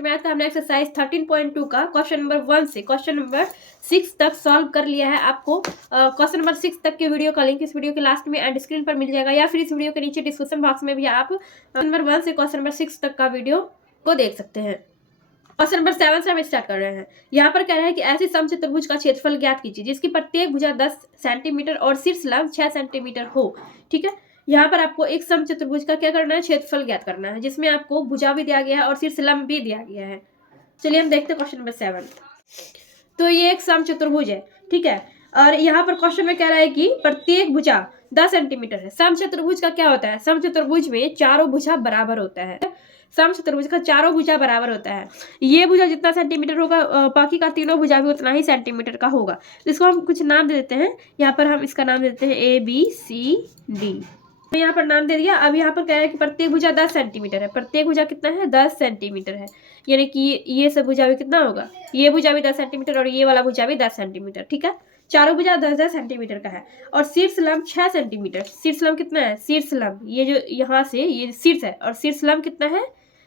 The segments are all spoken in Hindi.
स्टूडेंट मैथ का हमने एक्सरसाइज 13.2 का क्वेश्चन नंबर 1 से क्वेश्चन नंबर 6 तक सॉल्व कर लिया है। आपको क्वेश्चन नंबर 6 तक के वीडियो का लिंक इस वीडियो के लास्ट में एंड स्क्रीन पर मिल जाएगा, या फिर इस वीडियो के नीचे डिस्क्रिप्शन बॉक्स में भी आप नंबर 1 से क्वेश्चन नंबर 6 तक का वीडियो को देख सकते हैं। क्वेश्चन नंबर 7 से हम स्टार्ट कर रहे हैं। यहाँ पर कह रहा है कि ऐसे समचतुर्भुज का क्षेत्रफल ज्ञात कीजिए जिसकी प्रत्येक भुजा 10 सेंटीमीटर और शीर्ष लंब 6 सेंटीमीटर हो। ठीक है, यहाँ पर आपको एक समचतुर्भुज का क्या करना है, क्षेत्रफल ज्ञात करना है, जिसमें आपको भुजा भी दिया गया है और शीर्ष लंब भी दिया गया है। चलिए हम देखते हैं क्वेश्चन नंबर 7। तो ये एक समचतुर्भुज है, ठीक है, और यहाँ पर क्वेश्चन में कह रहा है कि प्रत्येक भुजा 10 सेंटीमीटर है। समचतुर्भुज का क्या होता है, समचतुर्भुज में चारों भुजा बराबर होता है। समचतुर्भुज का चारों भुजा बराबर होता है। ये भुजा जितना सेंटीमीटर होगा बाकी का तीनों भुजा भी उतना ही सेंटीमीटर का होगा। तो इसको हम कुछ नाम दे देते हैं। यहाँ पर हम इसका नाम देते हैं ABCD। तो यहाँ पर नाम दे दिया। अब यहाँ पर कह रहा है कि प्रत्येक भुजा 10 सेंटीमीटर है। प्रत्येक भुजा कितना है, 10 सेंटीमीटर है, यानी कि ये सब भुजा भी कितना होगा, ये भुजा भी 10 सेंटीमीटर और ये वाला भुजा भी 10 सेंटीमीटर। ठीक है, चारों भुजा 10-10 सेंटीमीटर का है। और शीर्ष लंब 6 सेंटीमीटर। शीर्ष लंब कितना है, शीर्ष लंब ये जो यहाँ से ये शीर्ष है, और शीर्ष लंब कितना है,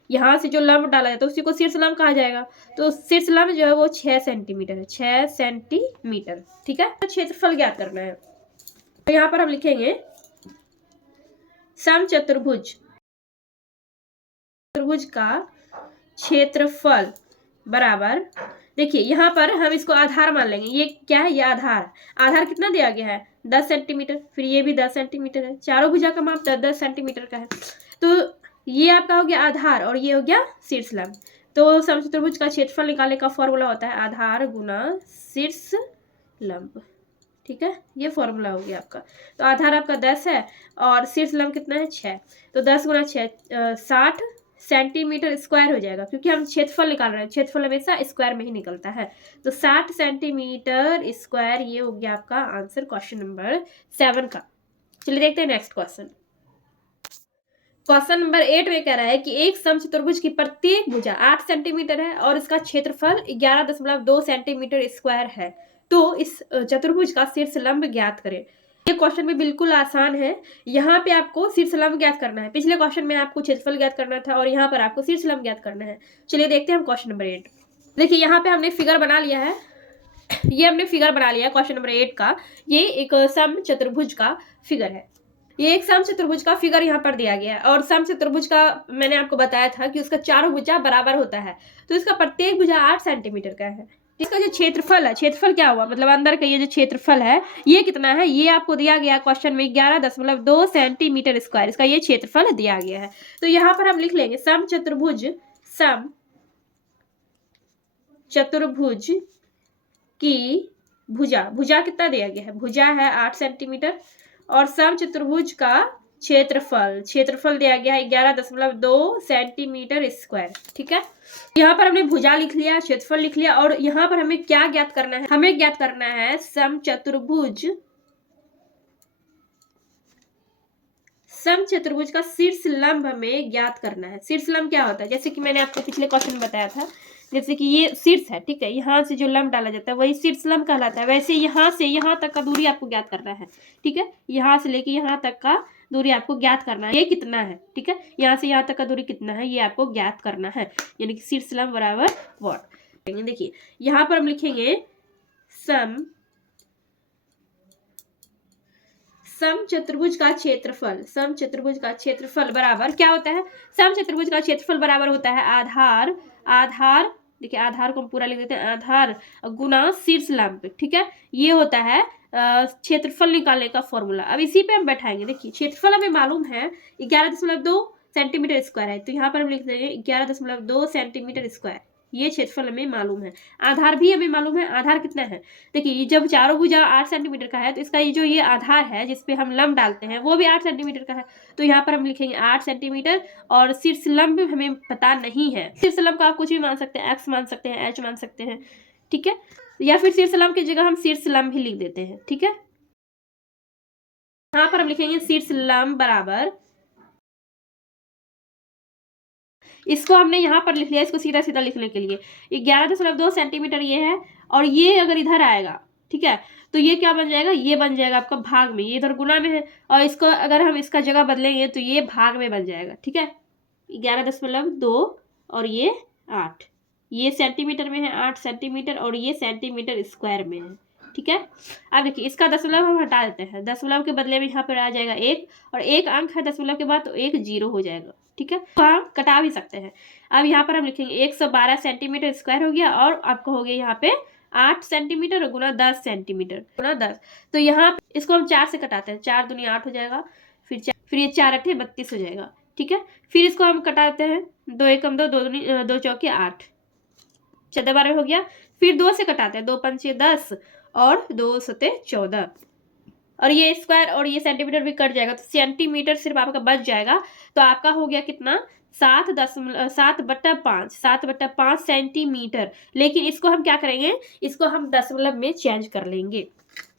यहाँ से जो लंब डाला जाता है उसी को शीर्ष लंब कहा जाएगा। तो शीर्ष लंब जो है वो 6 सेंटीमीटर है, 6 सेंटीमीटर। ठीक है, तो क्षेत्रफल ज्ञात करना है। तो यहाँ पर हम लिखेंगे समचतुर्भुज का क्षेत्रफल बराबर, देखिए यहाँ पर हम इसको आधार मान लेंगे। ये क्या है, ये आधार। आधार कितना दिया गया है, 10 सेंटीमीटर, फिर ये भी 10 सेंटीमीटर है। चारों भुजा का माप 10-10 सेंटीमीटर का है। तो ये आपका हो गया आधार और ये हो गया शीर्ष लंब। तो समचतुर्भुज का क्षेत्रफल निकालने का फॉर्मूला होता है आधार गुना शीर्ष लंब। ठीक है, ये फॉर्मूला हो गया आपका। तो आधार आपका 10 है और शीर्ष लंब कितना है, 6। तो 10 गुना 6 60 सेंटीमीटर स्क्वायर हो जाएगा, क्योंकि हम क्षेत्रफल निकाल रहे हैं। क्षेत्रफल हमेशा स्क्वायर में ही निकलता है। तो 60 सेंटीमीटर स्क्वायर, ये हो गया आपका आंसर क्वेश्चन नंबर 7 का। चलिए देखते हैं नेक्स्ट क्वेश्चन। क्वेश्चन नंबर 8 में कह रहा है कि एक समचतुर्भुज की प्रत्येक भुजा 8 सेंटीमीटर है और इसका क्षेत्रफल 11.2 सेंटीमीटर स्क्वायर है। तो इस चतुर्भुज का शीर्ष लंब ज्ञात करें। ये क्वेश्चन भी बिल्कुल आसान है। यहाँ पे आपको शीर्ष लंब ज्ञात करना है। पिछले क्वेश्चन में आपको क्षेत्रफल ज्ञात करना था और यहाँ पर आपको शीर्ष लंब ज्ञात करना है। चलिए देखते हैं हम क्वेश्चन नंबर 8। देखिए यहाँ पे हमने फिगर बना लिया है। ये हमने फिगर बना लिया है क्वेश्चन नंबर 8 का। ये एक समचतुर्भुज का फिगर है। ये एक समचतुर्भुज का फिगर यहाँ पर दिया गया है। और समचतुर्भुज का मैंने आपको बताया था कि उसका चारों भुजा बराबर होता है। तो इसका प्रत्येक भुजा 8 सेंटीमीटर का है। इसका जो क्षेत्रफल है, क्षेत्रफल क्या हुआ, मतलब अंदर का ये जो क्षेत्रफल है ये कितना है, ये आपको दिया गया क्वेश्चन में 11.2 सेंटीमीटर स्क्वायर। इसका ये क्षेत्रफल दिया गया है। तो यहाँ पर हम लिख लेंगे समचतुर्भुज की भुजा कितना दिया गया है, भुजा है 8 सेंटीमीटर और समचतुर्भुज का क्षेत्रफल दिया गया है 11.2 सेंटीमीटर स्क्वायर। ठीक है, यहाँ पर हमने भुजा लिख लिया, क्षेत्रफल लिख लिया, और यहाँ पर हमें क्या ज्ञात करना है, हमें ज्ञात करना है समचतुर्भुज का शीर्ष लंब हमें ज्ञात करना है। शीर्ष लंब क्या होता है, जैसे कि मैंने आपको पिछले क्वेश्चन में बताया था, जैसे कि ये शीर्ष है, ठीक है, यहाँ से जो लंब डाला जाता है वही शीर्ष लंब कहलाता है। वैसे यहाँ से यहाँ तक का दूरी आपको ज्ञात करना है। ठीक है, यहाँ से लेके यहाँ तक का दूरी आपको ज्ञात करना है, ये कितना है। ठीक है, यहाँ से यहाँ तक का दूरी कितना है ये आपको ज्ञात करना है, यानी कि शीर्ष लंब बराबर व्हाट। देखिए यहाँ पर हम लिखेंगे समचतुर्भुज का क्षेत्रफल बराबर क्या होता है, समचतुर्भुज का क्षेत्रफल बराबर होता है आधार देखिए आधार को हम पूरा लिख देते हैं, आधार गुना शीर्ष लंब। ठीक है, ये होता है क्षेत्रफल निकालने का फॉर्मूला। अब इसी पे हम बैठाएंगे। देखिए क्षेत्रफल हमें मालूम है 11.2 सेंटीमीटर स्क्वायर है, तो यहाँ पर हम लिख देंगे 11.2 सेंटीमीटर स्क्वायर। ये क्षेत्रफल हमें मालूम है। आधार भी हमें मालूम है। आधार कितना है, देखिए जब चारों भुजा 8 सेंटीमीटर का है तो इसका ये जो ये आधार है जिसपे हम लंब डालते हैं वो भी 8 सेंटीमीटर का है। तो यहाँ पर हम लिखेंगे 8 सेंटीमीटर और शीर्ष लंब हमें पता नहीं है। शीर्ष लंब का आप कुछ भी मान सकते हैं, एक्स मान सकते हैं, एच मान सकते हैं। ठीक है, या फिर शीर्ष लंब की जगह हम शीर्ष लंब ही लिख देते हैं। ठीक है, यहाँ पर हम लिखेंगे शीर्ष लंब बराबर, इसको हमने यहाँ पर लिख लिया, इसको सीधा सीधा लिखने के लिए 11.2 सेंटीमीटर ये है, और ये अगर इधर आएगा, ठीक है, तो ये क्या बन जाएगा, ये बन जाएगा आपका भाग में, ये इधर गुना में है, और इसको अगर हम इसका जगह बदलेंगे तो ये भाग में बन जाएगा। ठीक है, 11.2 और ये 8, ये सेंटीमीटर में है 8 सेंटीमीटर और ये सेंटीमीटर स्क्वायर में है। ठीक है, अब देखिए इसका दशमलव हम हटा देते हैं, दशमलव के बदले में यहाँ पर आ जाएगा 1 और 1 अंक है दशमलव के बाद तो 1 0 हो जाएगा। ठीक है, तो हम कटा भी सकते हैं। अब यहाँ पर हम लिखेंगे 112 सेंटीमीटर स्क्वायर हो गया और आपको हो गया यहाँ पे 8 सेंटीमीटर गुना 10 सेंटीमीटर गुना 10। तो यहाँ इसको हम 4 से कटाते हैं, 4 दूनी 8 हो जाएगा, फिर ये 4 8 32 हो जाएगा। ठीक है, फिर इसको हम कटाते हैं, 2 एकम 2, 2 दूनी 2 चौके 8, 14 12 हो गया। फिर 2 से कटाते हैं, 2 पंचे 10 और 2 सते 14 और ये स्क्वायर और ये सेंटीमीटर भी कट जाएगा तो सेंटीमीटर सिर्फ आपका बच जाएगा। तो आपका हो गया कितना 7/5 सेंटीमीटर। लेकिन इसको हम क्या करेंगे, इसको हम दशमलव में चेंज कर लेंगे।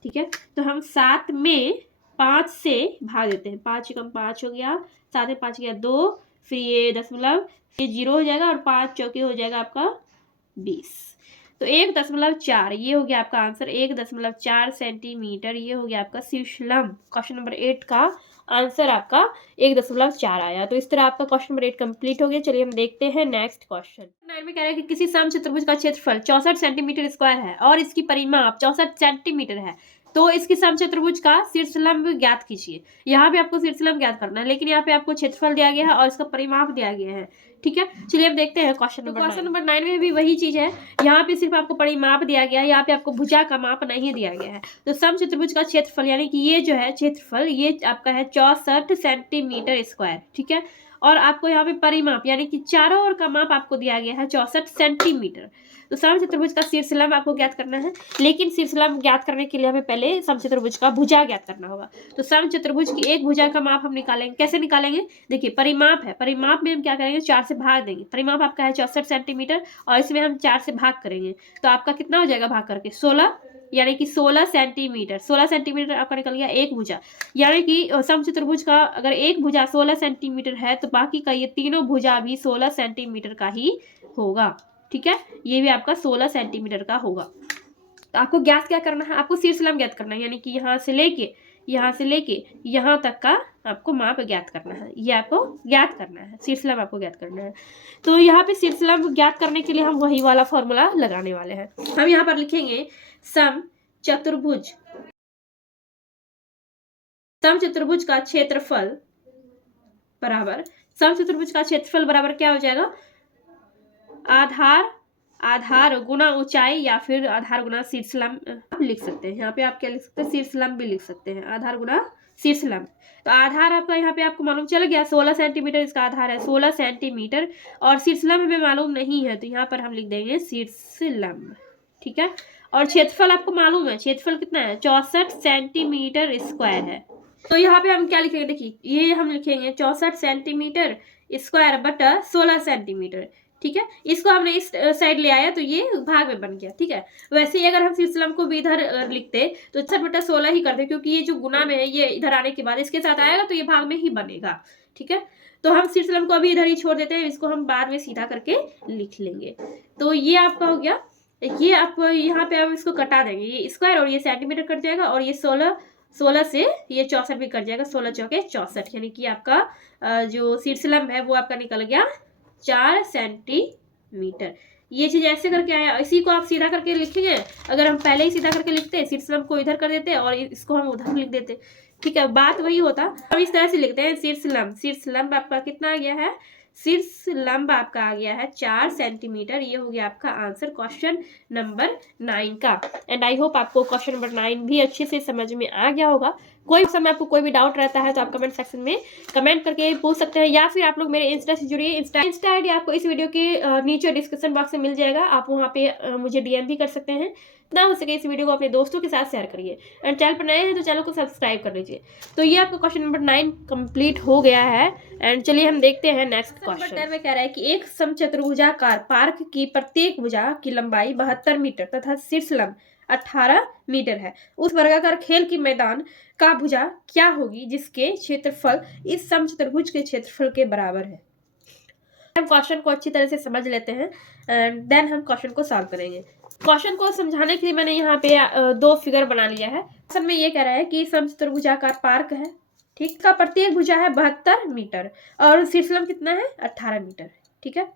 ठीक है, तो हम 7 में 5 से भाग देते हैं, 5 एकम 5 हो गया, 7 में 5 गया 2, फिर ये दशमलव, ये 0 हो जाएगा और 5 चौके हो जाएगा आपका 20। तो 1.4 ये हो गया आपका आंसर, 1.4 सेंटीमीटर ये हो गया आपका शीर्षलंब। क्वेश्चन नंबर 8 का आंसर आपका 1.4 आया। तो इस तरह आपका क्वेश्चन नंबर 8 कंप्लीट हो गया। चलिए हम देखते हैं नेक्स्ट क्वेश्चन। 9 में कह रहा है कि किसी समचतुर्भुज का क्षेत्रफल 64 सेंटीमीटर स्क्वायर है और इसकी परिमाप 64 सेंटीमीटर है, तो इसकी समचतुर्भुज का शीर्षलंब ज्ञात कीजिए। यहाँ पे आपको शीर्षलंब ज्ञात करना है, लेकिन यहाँ पे आपको क्षेत्रफल दिया गया है और इसका परिमाप दिया गया है। ठीक है, चलिए अब देखते हैं क्वेश्चन नंबर 9 में भी वही चीज है, यहाँ पे सिर्फ आपको परिमाप दिया गया है, यहाँ पे आपको भुजा का माप नहीं दिया गया है। तो समचतुर्भुज का क्षेत्रफल यानी कि ये जो है क्षेत्रफल ये आपका है 64 सेंटीमीटर स्क्वायर। ठीक है, और आपको यहाँ पे परिमाप यानी कि चारों ओर का माप आपको दिया गया है 64 सेंटीमीटर। तो समचतुर्भुज का शीर्षलंब आपको ज्ञात करना है, लेकिन शीर्षलंब ज्ञात करने के लिए हमें पहले समचतुर्भुज का भुजा ज्ञात करना होगा। तो समचतुर्भुज की एक भुजा का माप हम निकालेंगे, कैसे निकालेंगे, देखिए परिमाप है, परिमाप में हम क्या करेंगे 4 से भाग देंगे। परिमाप आपका है 64 सेंटीमीटर और इसमें हम 4 से भाग करेंगे तो आपका कितना हो जाएगा भाग करके 16, यानी कि 16 सेंटीमीटर। 16 सेंटीमीटर आपका निकल गया एक भुजा, यानी कि समचतुर्भुज का अगर एक भुजा 16 सेंटीमीटर है तो बाकी का ये तीनों भुजा भी 16 सेंटीमीटर का ही होगा। ठीक है, ये भी आपका 16 सेंटीमीटर का होगा। तो आपको ज्ञात क्या करना है, आपको शीर्षलंब ज्ञात करना है, यानी कि यहाँ से लेके यहाँ तक का आपको माप ज्ञात करना है, ये आपको ज्ञात करना है, शीर्षलंब आपको ज्ञात करना है। तो यहाँ पे शीर्षलंब ज्ञात करने के लिए हम वही वाला फॉर्मूला लगाने वाले हैं। हम यहाँ पर लिखेंगे समचतुर्भुज का क्षेत्रफल बराबर, समचतुर्भुज का क्षेत्रफल बराबर क्या हो जाएगा, आधार गुना ऊंचाई या फिर आधार गुना शीर्षलंब लिख सकते हैं। यहाँ पे आप क्या लिख सकते हैं, शीर्षलंब भी लिख सकते हैं, आधार गुना शीर्षलंब। तो आधार आपका यहाँ पे आपको मालूम चल गया 16 सेंटीमीटर इसका आधार है 16 सेंटीमीटर और शीर्षलंब हमें मालूम नहीं है तो यहाँ पर हम लिख देंगे शीर्षलंब। ठीक है, और क्षेत्रफल आपको मालूम है, क्षेत्रफल कितना है 64 सेंटीमीटर स्क्वायर है। तो यहाँ पे हम क्या लिखेंगे, देखिए ये हम लिखेंगे 64 सेंटीमीटर स्क्वायर बटा 16 सेंटीमीटर। ठीक है, इसको हमने इस साइड ले आया तो ये भाग में बन गया। ठीक है, वैसे ही अगर हम शीर्षलंब को भी इधर लिखते तो 64/16 ही करते, क्योंकि ये जो गुना में है ये इधर आने के बाद इसके साथ आएगा तो ये भाग में ही बनेगा। ठीक है, तो हम शीर्षलंब को अभी इधर ही छोड़ देते हैं, इसको हम बाद में सीधा करके लिख लेंगे। तो ये आपका हो गया, ये आप यहाँ पे आप इसको कटा देंगे, ये स्क्वायर और ये सेंटीमीटर कट जाएगा और ये 16 से ये 64 भी कट जाएगा, 16 चौके 64, यानी कि आपका जो शीर्षलंब है वो आपका निकल गया 4 सेंटीमीटर। ये चीज ऐसे करके आया, इसी को आप सीधा करके लिखेंगे। अगर हम पहले ही सीधा करके लिखते शीर्षलंब को इधर कर देते और इसको हम उधर लिख देते, ठीक है, बात वही होता। हम इस तरह से लिखते हैं शीर्षलंब आपका कितना आ गया है, शीर्षलंब आपका आ गया है 4 सेंटीमीटर। ये हो गया आपका आंसर क्वेश्चन नंबर 9 का। एंड आई होप आपको क्वेश्चन नंबर 9 भी अच्छे से समझ में आ गया होगा। कोई समय आपको कोई भी डाउट रहता है तो आप कमेंट सेक्शन में कमेंट करके पूछ सकते हैं, या फिर आप लोग मेरे इंस्टा से जुड़िए। इंस्टा आईडी आपको इस वीडियो के नीचे डिस्क्रिप्शन बॉक्स में मिल जाएगा, आप वहाँ पे मुझे डीएम भी कर सकते हैं। ना हो सके इस वीडियो को अपने दोस्तों के साथ शेयर करिए, एंड चैनल पर नए हैं तो चैनल को सब्सक्राइब कर लीजिए। तो ये आपका क्वेश्चन नंबर 9 कंप्लीट हो गया है। एंड चलिए हम देखते हैं नेक्स्ट क्वेश्चन में। कह रहा है कि एक समचतुर्भुजाकार पार्क की प्रत्येक भुजा की लंबाई 72 मीटर तथा शीर्षलंब 18 मीटर है। उस वर्गाकार खेल की मैदान का भुजा क्या होगी जिसके क्षेत्रफल इस समचतुर्भुज के क्षेत्रफल के बराबर है। हम क्वेश्चन को अच्छी तरह से समझ लेते हैं एंड देन हम क्वेश्चन को सॉल्व करेंगे। क्वेश्चन को समझाने के लिए मैंने यहाँ पे 2 फिगर बना लिया है। क्वेश्चन में ये कह रहा है कि समचतुर्भुजाकार पार्क है, ठीक, का प्रत्येक भुजा है 72 मीटर और शीर्षलंब कितना है 18 मीटर। ठीक है,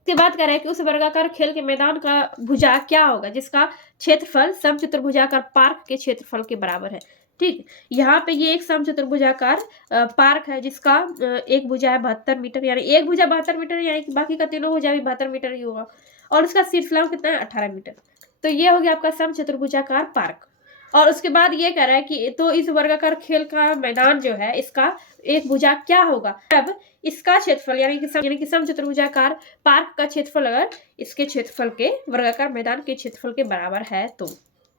इसके बाद कह रहा है कि उस वर्गाकार खेल के मैदान का भुजा क्या होगा जिसका क्षेत्रफल समचतुर्भुजाकार पार्क के क्षेत्रफल के बराबर है। ठीक, यहाँ पे ये एक समचतुर्भुजाकार पार्क है जिसका एक भुजा है 72 मीटर, यानी एक भुजा 72 मीटर, यानी कि बाकी का तीनों भुजा भी 72 मीटर ही होगा, और उसका शीर्षलंब कितना है 18 मीटर। तो ये हो गया आपका समचतुर्भुजाकार पार्क। और उसके बाद ये कह रहा है कि तो इस वर्गाकार खेल का मैदान जो है इसका एक भुजा क्या होगा, अब इसका क्षेत्रफल यानी कि समचतुर्भुजाकार पार्क का क्षेत्रफल अगर इसके क्षेत्रफल के वर्गाकार मैदान के क्षेत्रफल के बराबर है तो,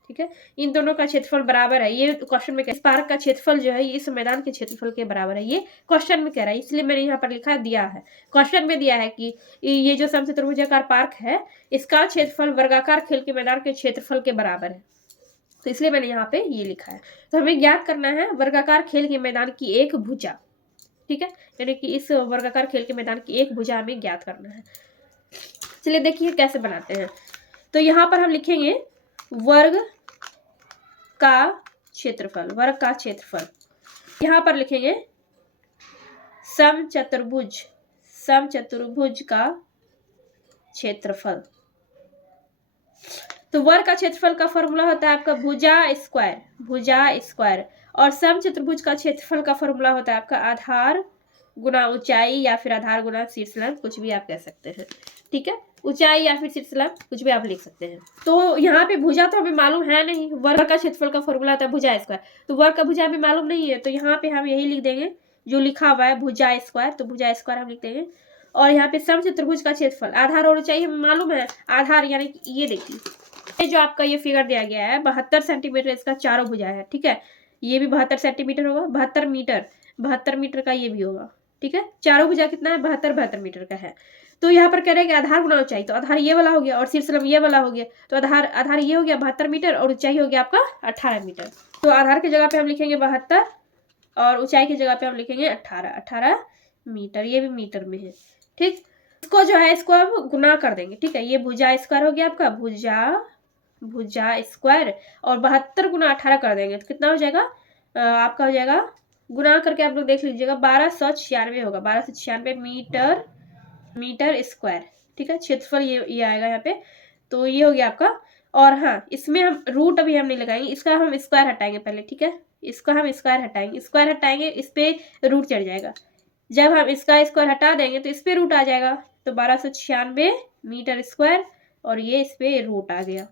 ठीक है, इन दोनों का क्षेत्रफल बराबर है। ये क्वेश्चन में इस पार्क का क्षेत्रफल जो है इस मैदान के क्षेत्रफल के बराबर है, ये क्वेश्चन में कह रहा है, इसलिए मैंने यहाँ पर लिखा दिया है, क्वेश्चन में दिया है कि ये जो समचतुर्भुजाकार पार्क है इसका क्षेत्रफल वर्गाकार खेल के मैदान के क्षेत्रफल के बराबर है, तो इसलिए मैंने यहाँ पे ये लिखा है। तो हमें ज्ञात करना है वर्गाकार खेल के मैदान की एक भुजा, ठीक है, यानी कि इस वर्गाकार खेल के मैदान की एक भुजा हमें ज्ञात करना है। चलिए देखिए कैसे बनाते हैं। तो यहाँ पर हम लिखेंगे वर्ग का क्षेत्रफल, वर्ग का क्षेत्रफल, यहाँ पर लिखेंगे समचतुर्भुज, समचतुर्भुज का क्षेत्रफल। तो वर्ग का क्षेत्रफल का फॉर्मूला होता है आपका भुजा स्क्वायर, भुजा स्क्वायर, और समचतुर्भुज का क्षेत्रफल का फॉर्मूला होता है आपका आधार गुना ऊंचाई या फिर आधार गुना शीर्षलंब, कुछ भी आप कह सकते हैं, ठीक है, ऊंचाई या फिर शीर्षलंब कुछ भी आप लिख सकते हैं। तो यहाँ पे भुजा तो हमें मालूम है नहीं, वर्ग का क्षेत्रफल का फॉर्मूला होता है भुजा स्क्वायर, तो वर्ग का भुजा हमें मालूम नहीं है, तो यहाँ पे हम यही लिख देंगे जो लिखा हुआ है भुजा स्क्वायर, तो भुजा स्क्वायर हम लिख देंगे। और यहाँ पे समचतुर्भुज का क्षेत्रफल आधार और ऊंचाई हमें मालूम है, आधार यानी कि ये देखिए ये जो आपका ये फिगर दिया गया है 72 सेंटीमीटर इसका चारों भुजा है, ठीक है, ये भी 72 सेंटीमीटर होगा, 72 मीटर, 72 मीटर का ये भी होगा, ठीक है, चारों भुजा कितना है 72 मीटर का है। तो यहाँ पर कह रहे हैं कि आधार गुना ऊंचाई, तो आधार ये वाला हो गया और शीर्षलंब ये वाला हो गया, तो आधार ये हो गया 72 मीटर और ऊंचाई हो गया आपका 18 मीटर। तो आधार की जगह पे हम लिखेंगे 72 और ऊंचाई की जगह पे हम लिखेंगे 18 मीटर, ये भी मीटर में है, ठीक। इसको जो है इसको अब गुना कर देंगे, ठीक है, ये भुजा स्क्वायर हो गया आपका भुजा स्क्वायर, और 72 गुना 18 कर देंगे तो कितना हो जाएगा आपका हो जाएगा, गुना करके आप लोग देख लीजिएगा 1296 होगा, 1296 मीटर स्क्वायर, ठीक है, क्षेत्रफल ये आएगा यहाँ पे। तो ये हो गया आपका, और हाँ इसमें हम रूट अभी हम नहीं लगाएंगे, इसका हम स्क्वायर हटाएंगे पहले, ठीक है, इसका हम स्क्वायर हटाएंगे, इस पे रूट चढ़ जाएगा, जब हम इसका स्क्वायर हटा देंगे तो इस पे रूट आ जाएगा, तो 1296 मीटर स्क्वायर और ये इस पे रूट आ गया,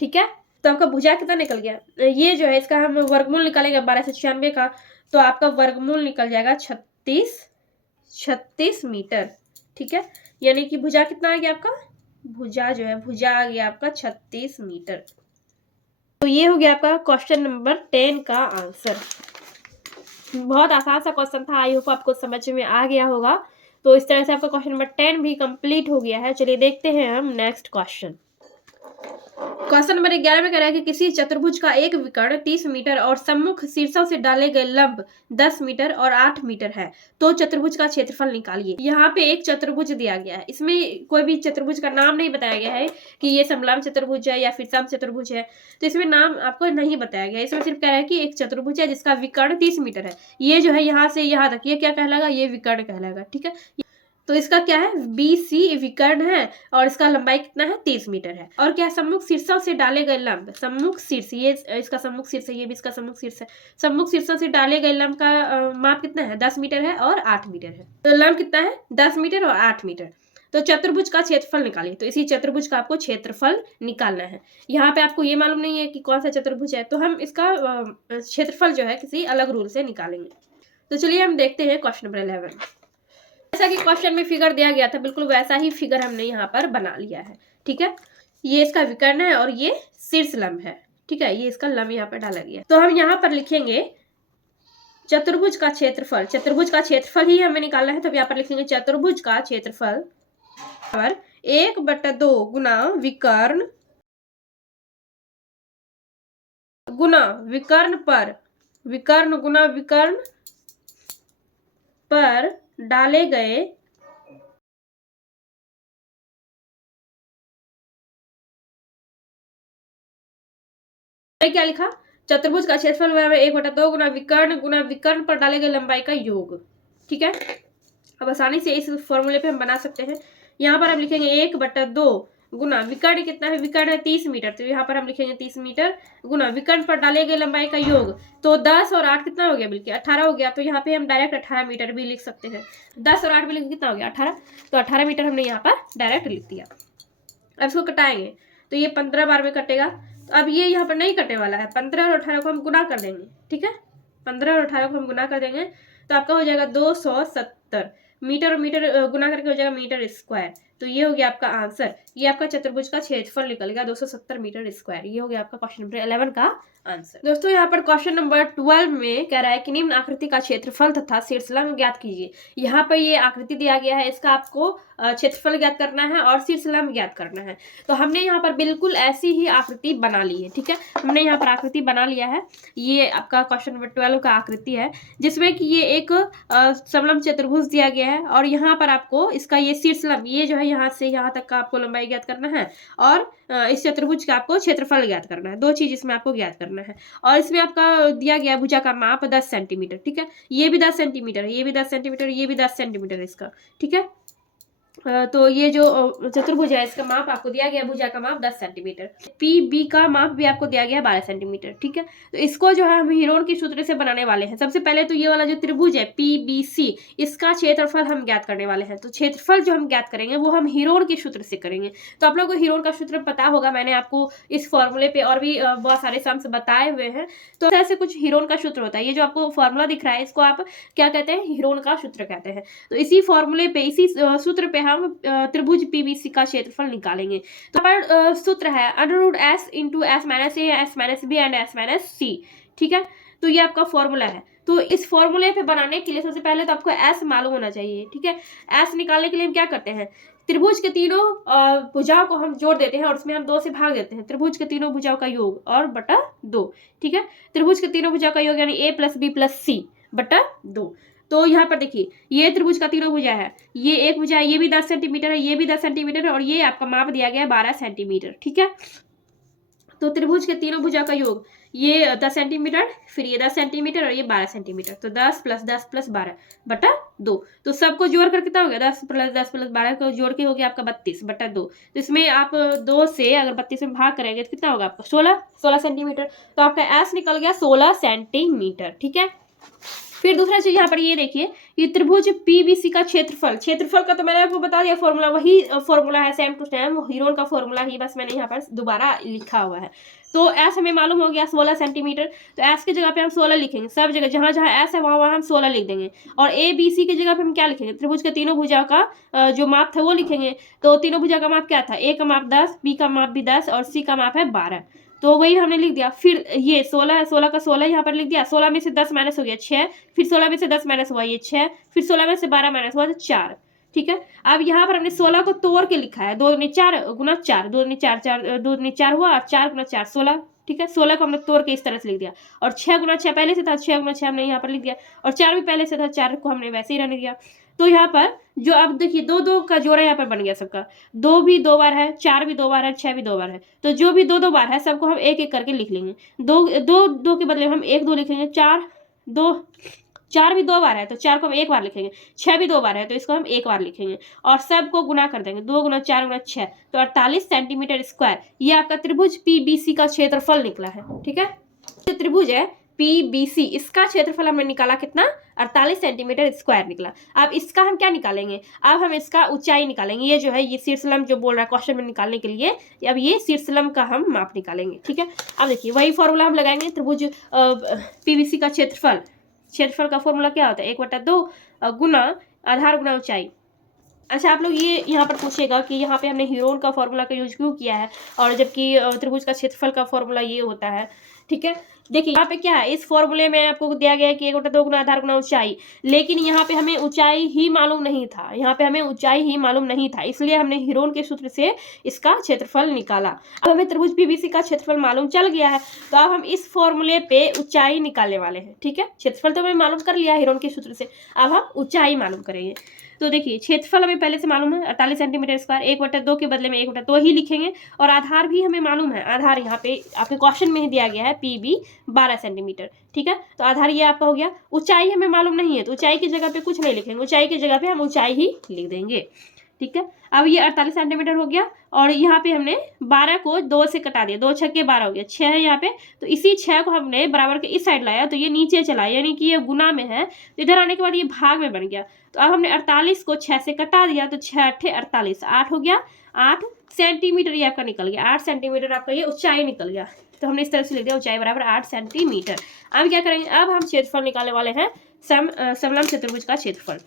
ठीक है। तो आपका भुजा कितना निकल गया, ये जो है इसका हम वर्गमूल निकालेंगे 1296 का, तो आपका वर्गमूल निकल जाएगा 36 मीटर, ठीक है, यानी कि भुजा कितना आ गया आपका, भुजा जो है भुजा आ गया आपका 36 मीटर। तो ये हो गया आपका क्वेश्चन नंबर 10 का आंसर। बहुत आसान सा क्वेश्चन था, आई होप आपको समझ में आ गया होगा। तो इस तरह से आपका क्वेश्चन नंबर 10 भी कंप्लीट हो गया है। चलिए देखते हैं हम नेक्स्ट क्वेश्चन। क्वेश्चन नंबर 11 में कह रहा है कि किसी चतुर्भुज का एक विकर्ण 30 मीटर और सम्मुख शीर्षों से डाले गए लंब 10 मीटर और 8 मीटर है, तो चतुर्भुज का क्षेत्रफल निकालिए। यहाँ पे एक चतुर्भुज दिया गया है, इसमें कोई भी चतुर्भुज का नाम नहीं बताया गया है कि ये समलंब चतुर्भुज है या फिर सम चतुर्भुज है, तो इसमें नाम आपको नहीं बताया गया। इसमें सिर्फ कह रहा है कि एक चतुर्भुज है जिसका विकर्ण 30 मीटर है, ये जो है यहाँ से यहाँ तक ये क्या कहलाएगा, ये विकर्ण कहलाएगा, ठीक है। तो इसका क्या है BC विकर्ण है और इसका लंबाई कितना है 30 मीटर है, और क्या है सम्मुख शीर्षों से डाले गए लंब, सम्मुख शीर्ष, ये इसका सम्मुख शीर्ष है, ये भी इसका सम्मुख शीर्ष है, सम्मुख शीर्षों से डाले गए लंब का माप कितना है 10 मीटर है और 8 मीटर है। तो लंब कितना है 10 मीटर और 8 मीटर। तो चतुर्भुज का क्षेत्रफल निकालिए, तो इसी चतुर्भुज का आपको क्षेत्रफल निकालना है। यहाँ पे आपको ये मालूम नहीं है कि कौन सा चतुर्भुज है, तो हम इसका क्षेत्रफल जो है किसी अलग रूल से निकालेंगे। तो चलिए हम देखते हैं क्वेश्चन नंबर 11। जैसा कि क्वेश्चन में फिगर दिया गया था बिल्कुल वैसा ही फिगर हमने यहाँ पर बना लिया है, ठीक है। ये इसका विकर्ण है और ये शीर्ष लंब है, ठीक है, ये इसका लंब यहाँ पर डाला गया। तो हम यहाँ पर लिखेंगे चतुर्भुज का क्षेत्रफल, चतुर्भुज का क्षेत्रफल ही हमें निकालना है, तो यहाँ पर लिखेंगे चतुर्भुज का क्षेत्रफल पर 1/2 गुना विकर्ण गुना विकर्ण पर डाले गए क्या लिखा, चतुर्भुज का क्षेत्रफल बराबर 1/2 गुना विकर्ण पर डाले गए लंबाई का योग, ठीक है। अब आसानी से इस फॉर्मूले पे हम बना सकते हैं, यहाँ पर हम लिखेंगे 1/2 गुना विकर्ण कितना है, विकर्ण है 30 मीटर, तो यहाँ पर हम लिखेंगे 30 मीटर गुना विकर्ण पर डाले गए लंबाई का योग, तो 10 और 8 कितना हो गया, बल्कि 18 हो गया। तो यहाँ पे हम डायरेक्ट 18 मीटर भी लिख सकते हैं। 10 और 8 मिलकर कितना हो गया, 18। तो 18 मीटर हमने यहाँ पर डायरेक्ट लिख दिया। अब इसको कटाएंगे तो ये 15 बार में कटेगा। तो अब ये यहाँ पर नहीं कटने वाला है, 15 और 18 को हम गुना कर देंगे, ठीक है, 15 और 18 को हम गुना कर देंगे तो आपका हो जाएगा 270 मीटर, और मीटर गुना करके हो जाएगा मीटर स्क्वायर। तो ये हो गया आपका आंसर, ये आपका चतुर्भुज का क्षेत्रफल निकल गया 270 मीटर स्क्वायर। ये हो गया आपका क्वेश्चन नंबर 11 का आंसर। दोस्तों यहाँ पर क्वेश्चन नंबर 12 में कह रहा है कि निम्न आकृति का क्षेत्रफल तथा शीर्षलंब ज्ञात कीजिए। यहाँ पर ये आकृति दिया गया है, इसका आपको क्षेत्रफल ज्ञात करना है और शीर्षलंब ज्ञात करना है। तो हमने यहाँ पर बिल्कुल ऐसी ही आकृति बना ली है, ठीक है, हमने यहाँ पर आकृति बना लिया है। ये आपका क्वेश्चन नंबर 12 का आकृति है, जिसमें कि ये एक समलंब चतुर्भुज दिया गया है, और यहाँ पर आपको इसका ये शीर्षलंब, ये जो है यहाँ से यहाँ तक का आपको लंबाई ज्ञात करना है, और इस चतुर्भुज का आपको क्षेत्रफल ज्ञात करना है। दो चीज इसमें आपको ज्ञात करना है। और इसमें आपका दिया गया भुजा का माप 10 सेंटीमीटर, ठीक है, ये भी 10 सेंटीमीटर है, ये भी 10 सेंटीमीटर, ये भी 10 सेंटीमीटर है इसका, ठीक है। तो ये जो चतुर्भुज है इसका माप आपको दिया गया, भुजा का माप 10 सेंटीमीटर। पी बी का माप भी आपको दिया गया 12 सेंटीमीटर, ठीक है। तो इसको जो है हम हीरोन की सूत्र से बनाने वाले हैं। सबसे पहले तो ये वाला जो त्रिभुज है PBC, इसका क्षेत्रफल हम ज्ञात करने वाले हैं। तो क्षेत्रफल जो हम ज्ञात करेंगे वो हम हीरोन के सूत्र से करेंगे। तो आप लोगों को हीरोन का सूत्र पता होगा, मैंने आपको इस फॉर्मूले पे और भी बहुत सारे सम्स बताए हुए हैं। तो ऐसे कुछ हीरोन का सूत्र होता है। ये जो आपको फॉर्मूला दिख रहा है इसको आप क्या कहते हैं, हीरोन का सूत्र कहते हैं। तो इसी फॉर्मूले पे, इसी सूत्र पे हम त्रिभुज PBC का क्षेत्रफल निकालेंगे। तो पर सूत्र है √s × s-a, s-b and s-c, ठीक है। तो ये आपका फॉर्मूला है। तो इस फॉर्मूले पे बनाने के लिए सबसे पहले तो आपको s मालूम होना चाहिए, ठीक है। s निकालने के लिए हम क्या करते हैं, त्रिभुज के तीनों भुजाओं को हम जोड़ देते हैं और उसमें हम 2 से भाग देते हैं। त्रिभुज के तीनों भुजाओं का योग और बटा 2, ठीक है। त्रिभुज के तीनों भुजाओं का योग यानी a + b + c बटा 2। तो यहाँ पर देखिए ये त्रिभुज का तीनों भुजा है, ये एक भुजा है, ये भी 10 सेंटीमीटर है, ये भी 10 सेंटीमीटर है, और ये आपका माप दिया गया है 12 सेंटीमीटर, ठीक है। तो त्रिभुज के तीनों भुजा का योग, ये 10 सेंटीमीटर, फिर ये 10 सेंटीमीटर और ये 12 सेंटीमीटर, तो 10 + 10 + 12 बटा 2। तो सबको जोड़ कर कितना हो गया, 10 + 10 + 12 को जोड़ के हो गया आपका 32 बटा 2। तो इसमें आप 2 से अगर 32 में भाग करेंगे तो कितना होगा आपका 16 सेंटीमीटर। तो आपका S निकल गया 16 सेंटीमीटर, ठीक है। फिर दूसरा चीज यहाँ पर ये देखिए, ये त्रिभुज PBC का क्षेत्रफल का तो मैंने आपको बता दिया फॉर्मूला, वही फॉर्मूला है सेम टू सेम, हीरोन का फॉर्मूला ही, बस मैंने यहाँ पर दोबारा लिखा हुआ है। तो S हमें मालूम हो गया 16 सेंटीमीटर, तो S की जगह पे हम 16 लिखेंगे। सब जगह जहाँ जहाँ S है वहाँ हम 16 लिख देंगे। और ABC की जगह पे हम क्या लिखेंगे, त्रिभुज के तीनों भुजा का जो माप था वो लिखेंगे। तो तीनों भुजा का माप क्या था, A का माप 10, B का माप भी 10 और C का माप है 12। तो वही हमने लिख दिया। फिर ये 16 है, 16 का 16 यहाँ पर लिख दिया। 16 में से 10 माइनस हो गया 6, फिर 16 में से 10 माइनस हुआ ये 6, फिर 16 में से 12 माइनस हुआ 4, ठीक है। अब यहाँ पर हमने 16 को तोड़ के लिखा है, 2 दूनी 4 गुना 4, 2 दूनी 4 2 दूनी 4 हुआ, और 4 गुना 4 16, ठीक है। 16 को हमने तोड़ के इस तरह से लिख दिया, और 6 गुना 6 पहले से था, 6 गुना 6 हमने यहाँ पर लिख दिया, और 4 भी पहले से था, 4 को हमने वैसे ही रहने दिया। तो यहाँ पर जो अब देखिए 2 का जोड़ा यहाँ पर बन गया सबका, 2 भी 2 बार है, 4 भी 2 बार है, 6 भी 2 बार है। तो जो भी 2 बार है सबको हम एक एक करके लिख लेंगे। 2 के बदले हम 1 2 लिखेंगे। 4 भी 2 बार है तो 4 को हम 1 बार लिखेंगे। 6 भी 2 बार है तो इसको हम 1 बार लिखेंगे, और सबको गुना कर देंगे। 2 गुना 4 गुना 6, तो 48 सेंटीमीटर स्क्वायर। ये आपका त्रिभुज PBC का क्षेत्रफल निकला है, ठीक है। जो त्रिभुज है PBC, इसका क्षेत्रफल हमने निकाला कितना, 48 सेंटीमीटर स्क्वायर निकला। अब इसका हम क्या निकालेंगे, अब हम इसका ऊंचाई निकालेंगे। ये जो है ये शीर्षलंब जो बोल रहा है क्वेश्चन में निकालने के लिए, अब ये शीर्षलंब का हम माप निकालेंगे, ठीक है। अब देखिए वही फॉर्मूला हम लगाएंगे, त्रिभुज PBC का क्षेत्रफल का फॉर्मूला क्या होता है, 1/2 गुना आधार गुना ऊंचाई। अच्छा, आप लोग ये यहाँ पर पूछेगा कि यहाँ पे हमने हीरोन का फॉर्मूला का यूज क्यों किया है, और जबकि त्रिभुज का क्षेत्रफल का फॉर्मूला ये होता है, ठीक है। देखिए यहाँ पे क्या है, इस फॉर्मूले में आपको दिया गया है कि 1/2 गुना आधार गुना ऊंचाई, लेकिन यहाँ पे हमें ऊंचाई ही मालूम नहीं था, इसलिए हमने हीरोन के सूत्र से इसका क्षेत्रफल निकाला। अब हमें त्रिभुज PBC का क्षेत्रफल मालूम चल गया है, तो अब हम इस फॉर्मूले पे ऊंचाई निकालने वाले हैं, ठीक है। क्षेत्रफल तो हमें मालूम कर लिया हीरोन के सूत्र से, अब हम ऊंचाई मालूम करेंगे। तो देखिए क्षेत्रफल हमें पहले से मालूम है 48 सेंटीमीटर स्क्वायर, 1/2 के बदले में 1/2 ही लिखेंगे, और आधार भी हमें मालूम है। आधार यहाँ पे आपके क्वेश्चन में ही दिया गया है PB 12 सेंटीमीटर, ठीक है। तो आधार ये आपका हो गया। ऊंचाई हमें मालूम नहीं है, तो ऊंचाई की जगह पे कुछ नहीं लिखेंगे, ऊंचाई की जगह पे हम ऊंचाई ही लिख देंगे, ठीक है। अब ये 48 सेंटीमीटर हो गया और यहाँ पे हमने 12 को 2 से कटा दिया, 2 छक्के 12 हो गया, 6 है यहाँ पे। तो इसी 6 को हमने बराबर के इस साइड लाया तो ये नीचे चला, यानी कि ये गुना में है, तो इधर आने के बाद ये भाग में बन गया। तो अब हमने 48 को 6 से कटा दिया तो 6 8 48, 8 हो गया, 8 सेंटीमीटर ये आपका निकल गया, 8 सेंटीमीटर आपका ये ऊंचाई निकल गया। तो हमने इस तरह से लिख दिया ऊंचाई बराबर 8 सेंटीमीटर। अब क्या करेंगे, अब हम क्षेत्रफल निकालने वाले हैं समलंब चतुर्भुज का क्षेत्रफल।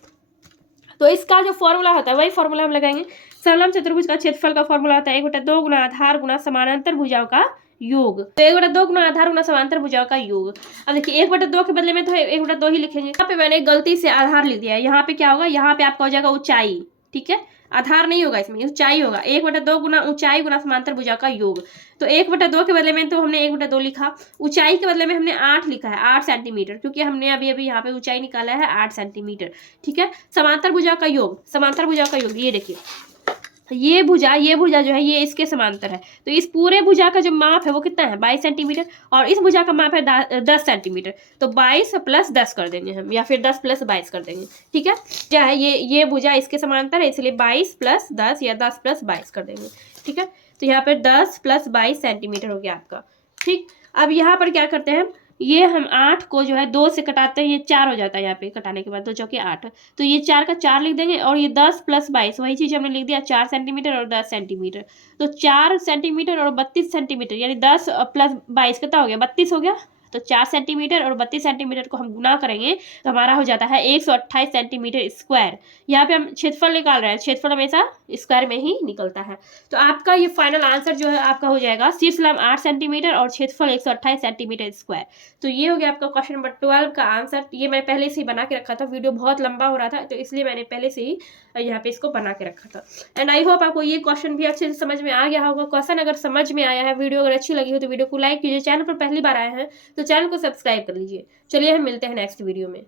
तो इसका जो फॉर्मूला होता है वही फॉर्मूला हम लगाएंगे। समलंब चतुर्भुज का क्षेत्रफल का फॉर्मूला होता है 1/2 गुना आधार गुना समानांतर भुजाओं का योग। तो 1/2 गुना आधार गुना समांतर भुजाओं का योग। अब देखिए 1/2 के बदले में तो 1/2 ही लिखेंगे। यहाँ पे मैंने गलती से आधार लिख दिया है, यहाँ पे क्या होगा, यहाँ पे आपका हो जाएगा ऊंचाई, ठीक है, आधार नहीं होगा इसमें, ऊंचाई होगा। 1/2 गुना ऊंचाई गुना समांतर भुजा का योग। तो 1/2 के बदले में तो हमने 1/2 लिखा, ऊंचाई के बदले में हमने 8 लिखा है, 8 सेंटीमीटर, क्योंकि हमने अभी अभी यहाँ पे ऊंचाई निकाला है 8 सेंटीमीटर, ठीक है। समांतर भुजा का योग, समांतर भुजा का योग, ये देखिए ये भुजा जो है ये इसके समांतर है। तो इस पूरे भुजा का जो माप है वो कितना है, 22 सेंटीमीटर, और इस भुजा का माप है 10 सेंटीमीटर। तो 22 + 10 कर देंगे हम, या फिर 10 + 22 कर देंगे, ठीक है। क्या है, ये भुजा इसके समांतर है, इसलिए 22 + 10 या 10 + 22 कर देंगे, ठीक है। तो यहाँ पर 10 + 22 सेंटीमीटर हो गया आपका, ठीक। अब यहाँ पर क्या करते हैं हम, ये हम 8 को जो है 2 से कटाते हैं, ये 4 हो जाता है यहाँ पे कटाने के बाद, 2 चौके 8, तो ये 4 का 4 लिख देंगे, और ये 10 + 22 वही चीज़ हमने लिख दिया, 4 सेंटीमीटर और 10 सेंटीमीटर। तो 4 सेंटीमीटर और 32 सेंटीमीटर, यानी 10 + 22 कितना हो गया, 32 हो गया। तो 4 सेंटीमीटर और 32 सेंटीमीटर को हम गुना करेंगे तो हमारा हो जाता है 128 सेंटीमीटर स्क्वायर। यहाँ पे हम क्षेत्रफल निकाल रहे हैं, क्षेत्रफल हमेशा स्क्वायर में ही निकलता है। तो आपका ये फाइनल आंसर जो है आपका हो जाएगा शीर्ष लंब 8 सेंटीमीटर और क्षेत्रफल 128 सेंटीमीटर स्क्वायर। तो ये हो गया आपका क्वेश्चन नंबर 12 का आंसर। ये मैं पहले से ही बना के रखा था, वीडियो बहुत लंबा हो रहा था तो इसलिए मैंने पहले से ही यहाँ पे इसको बना के रखा था। एंड आई होप आपको ये क्वेश्चन भी अच्छे से समझ में आ गया होगा। क्वेश्चन अगर समझ में आया है, वीडियो अगर अच्छी लगी हो तो वीडियो को लाइक कीजिए, चैनल पर पहली बार आए हैं तो चैनल को सब्सक्राइब कर लीजिए। चलिए हम मिलते हैं नेक्स्ट वीडियो में।